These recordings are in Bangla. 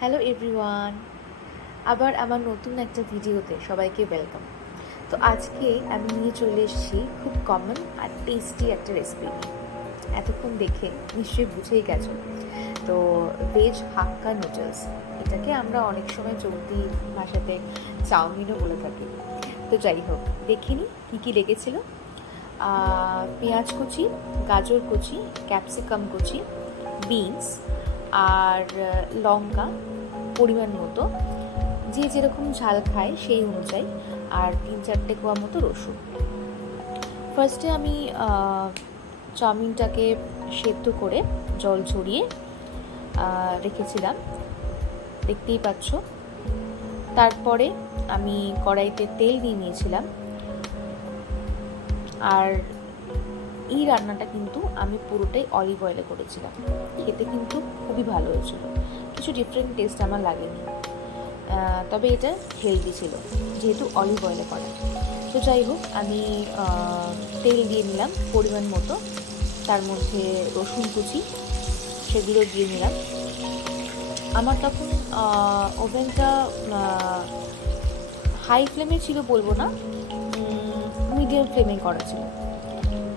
হ্যালো এভরিওয়ান, আবার আমার নতুন একটা ভিডিওতে সবাইকে ওয়েলকাম। তো আজকে আমি নিয়ে চলে এসেছি খুব কমন আর টেস্টি একটা রেসিপি নিয়ে। এতক্ষণ দেখে নিশ্চয়ই বুঝেই গেছো। তো ভেজ হাক্কা নুডলস, এটাকে আমরা অনেক সময় চলতি ভাষাতে চাউমিনও বলে থাকি। তো যাই হোক, দেখিনি কী কী লেগেছিল। পেঁয়াজ কুচি, গাজর কুচি, ক্যাপসিকাম কুচি, বিনস আর লঙ্কা পরিমাণ মতো, যে যেরকম ঝাল খায় সেই অনুযায়ী, আর 3-4টে কোয়া মতো রসুন। ফার্স্টে আমি চাউমিনটাকে সেদ্ধ করে জল ঝরিয়ে রেখেছিলাম, দেখতেই পাচ্ছ। তারপরে আমি কড়াইতে তেল দিয়ে নিয়েছিলাম, আর এই রান্নাটা কিন্তু আমি পুরোটাই অলিভ অয়েলে করেছিলাম। খেতে কিন্তু খুবই ভালো হয়েছিল, কিছু ডিফারেন্ট টেস্ট আমার লাগেনি, তবে এটা হেলদি ছিল যেহেতু অলিভ অয়েলে করা। তো যাই হোক, আমি তেল দিয়ে নিলাম পরিমাণ মতো, তার মধ্যে রসুন কুচি সেগুলো দিয়ে নিলাম। আমার তখন ওভেনটা হাই ফ্লেমে ছিল বলবো না, মিডিয়াম ফ্লেমে করা ছিল।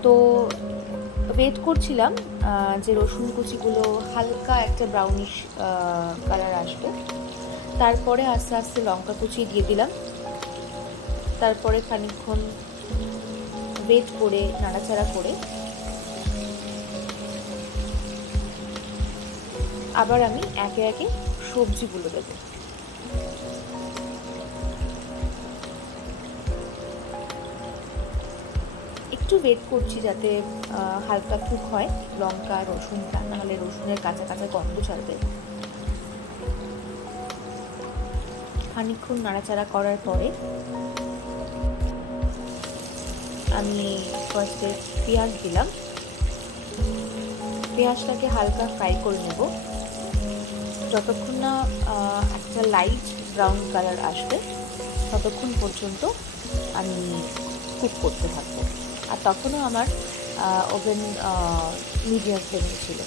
তো ওয়েট করছিলাম যে রসুন কুচিগুলো হালকা একটা ব্রাউনিশ কালার আসবে। তারপরে আস্তে আস্তে লঙ্কা কুচি দিয়ে দিলাম। তারপরে খানিকক্ষণ ওয়েট করে নাড়াচাড়া করে আবার আমি একে একে সবজিগুলো দেবো। একটু ওয়েট করছি যাতে হালকা কুক হয় লঙ্কা রসুনটা, নাহলে রসুনের কাঁচা কাঁচা গন্ধ ছাড়বে। খানিকক্ষণ নাড়াচাড়া করার পরে আমি ফার্স্টে পেঁয়াজ দিলাম। পেঁয়াজটাকে হালকা ফ্রাই করে নেব, যতক্ষণ না একটা লাইট ব্রাউন কালার আসবে ততক্ষণ পর্যন্ত আমি কুক করতে থাকবো। আর তখনও আমার ওভেন মিডিয়াম ফ্লেমে ছিল।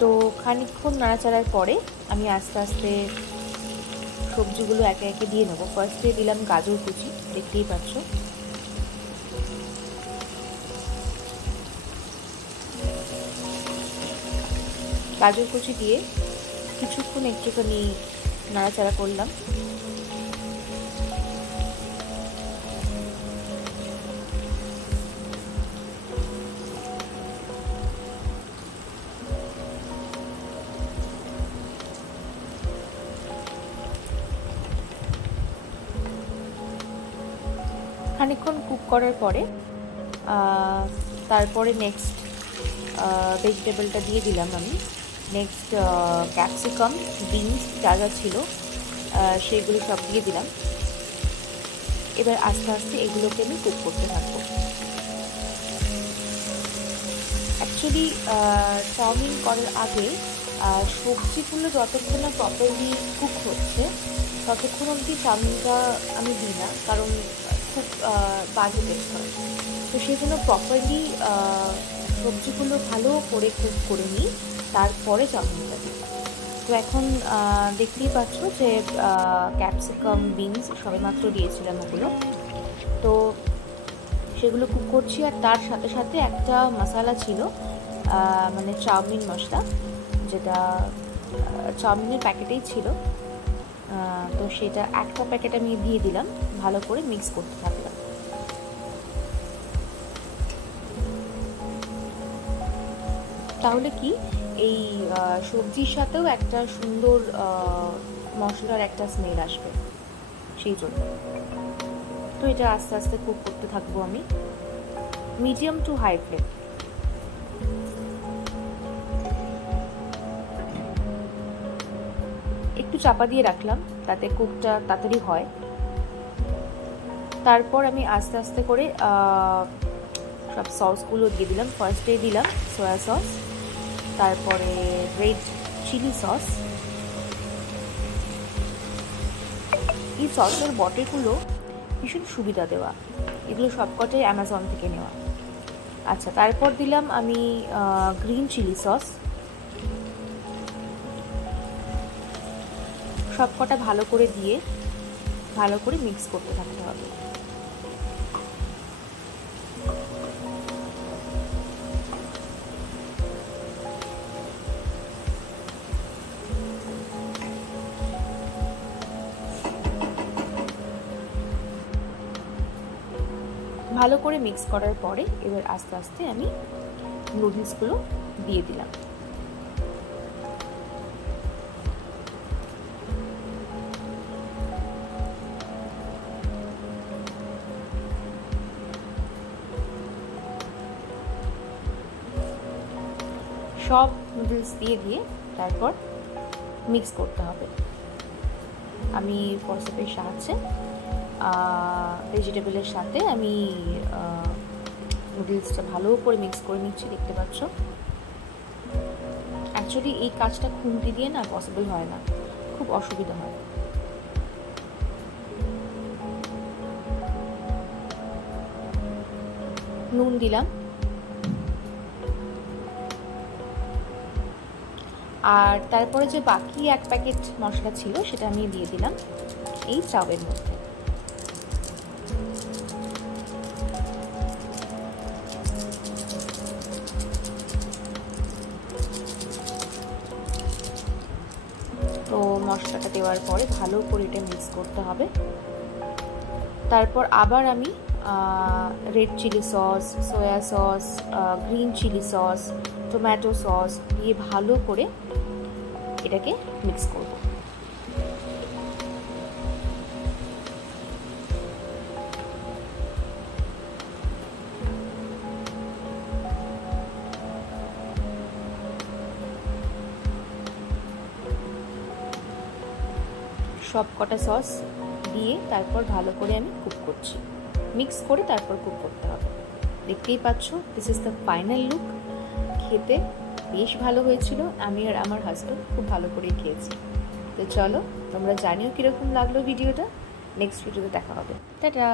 তো খানিকক্ষণ নাড়াচাড়ার পরে আমি আস্তে আস্তে সবজিগুলো একে একে দিয়ে নেবো। ফার্স্টে দিলাম গাজর কুচি, দেখতেই পাচ্ছ। গাজর কুচি দিয়ে কিছুক্ষণ একটুখানি নাড়াচাড়া করলাম। খানিকক্ষণ কুক করার পরে তারপরে নেক্সট ভেজিটেবলটা দিয়ে দিলাম আমি। নেক্সট ক্যাপসিকাম বিনস যা যা ছিল সেগুলো সব দিয়ে দিলাম। এবার আস্তে আস্তে এগুলোকে আমি কুক করতে থাকবো। অ্যাকচুয়ালি চাউমিন করার আগে সবজিগুলো যতক্ষণ না প্রপারলি কুক হচ্ছে ততক্ষণ অবধি চাউমিনটা আমি দিই না, কারণ খুব বাজে টেস্ট হয়। তো সেই জন্য প্রপারলি সবজিগুলো ভালো করে কুক করে নিই, তারপরে চাউমিনটা দিই। তো এখন দেখতেই পাচ্ছ যে ক্যাপসিকাম বিনস সবেমাত্র দিয়েছিলাম ওগুলো, তো সেগুলো কুক করছি। আর তার সাথে সাথে একটা মশলা ছিল, মানে চাউমিন মশলা, যেটা চাউমিনের প্যাকেটেই ছিল। তো সেটা একটা প্যাকেট আমি দিয়ে দিলাম, ভালো করে মিক্স করতে থাকলাম। তাহলে কি এই সবজির সাথেও একটা সুন্দর মশলার একটা স্মেল আসবে, সেই জন্য। তো এটা আস্তে আস্তে কুক করতে থাকবো আমি, মিডিয়াম টু হাই ফ্লেম। একটু চাপা দিয়ে রাখলাম তাতে কুকটা তাড়াতাড়ি হয়। তারপর আমি আস্তে আস্তে করে সব সসগুলো দিয়ে দিলাম। ফার্স্টে দিলাম সয়া সস, তারপরে রেড চিলি সস, এই সসের বটলগুলো ভীষণ সুবিধা দেওয়া, এগুলো সবকটাই অ্যামাজন থেকে নেওয়া। আচ্ছা, তারপর দিলাম আমি গ্রিন চিলি সস। সবকটা ভালো করে দিয়ে ভালো করে মিক্স করতে থাকতে হবে। ভালো করে মিক্স করার পরে এবার আস্তে আস্তে আমি নুডলসগুলো দিয়ে দিলাম। সব নুডলস দিয়ে তারপর মিক্স করতে হবে। আমি ফরসেপের সাহায্যে ভেজিটেবলের সাথে আমি নুডলসটা ভালো করে মিক্স করে নিচ্ছি, দেখতে পাচ্ছ। অ্যাকচুয়ালি এই কাজটা খুন্তি দিয়ে না পসিবল হয় না, খুব অসুবিধা হয়। নুন দিলাম, আর তারপরে যে বাকি 1 প্যাকেট মশলা ছিল সেটা আমি দিয়ে দিলাম এই চাউয়ের মধ্যে। তো মশলাটা দেওয়ার পরে ভালো করে এটা মিক্স করতে হবে। তারপর আবার আমি red chilli sauce, soya sauce, green chilli sauce, tomato sauce দিয়ে ভালো করে এটাকে মিক্স করব। সব কটা সস দিয়ে তারপর ভালো করে আমি কুক করছি, মিক্স করে তারপর কুক করতে হবে। দেখতেই পাচ্ছ, this is the final look. খেতে বেশ ভালো হয়েছিল, আমি আর আমার হাজব্যান্ড খুব ভালো করেই খেয়েছি। তো চলো, তোমরা জানিও কীরকম লাগলো ভিডিওটা। নেক্সট ভিডিওতে দেখা হবে। টাটা।